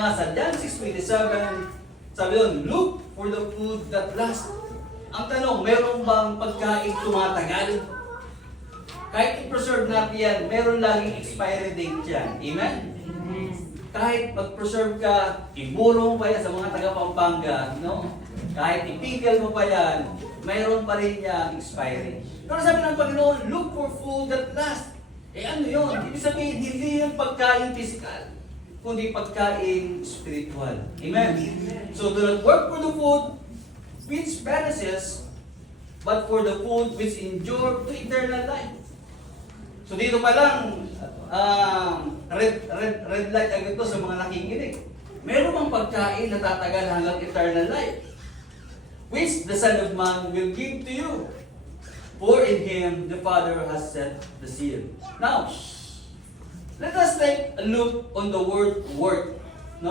Sa John 6:27, sabi doon, look for the food that lasts. Ang tanong, meron bang pagkain tumatagal? Kahit i-preserve natin yan, meron laging expiry date yan. Amen? Kahit mag-preserve ka, iburo mo pa yan sa mga taga-Pampanga, no? Kahit ipigil mo pa yan, mayroon pa rin yan expiry. Pero sabi ng Panginoon, look for food that lasts. Ano yun? Ibig sabihin, hindi yung pagkain physical, kundi pagkain spiritual. Amen? So, do not work for the food which perishes, but for the food which endure to eternal life. So, dito pa lang, red light agad to sa mga nakikinig. Meron bang pagkain na tatagal hanggang eternal life, which the Son of Man will give to you. For in Him the Father has set the seal. Now, let us take a look on the word work.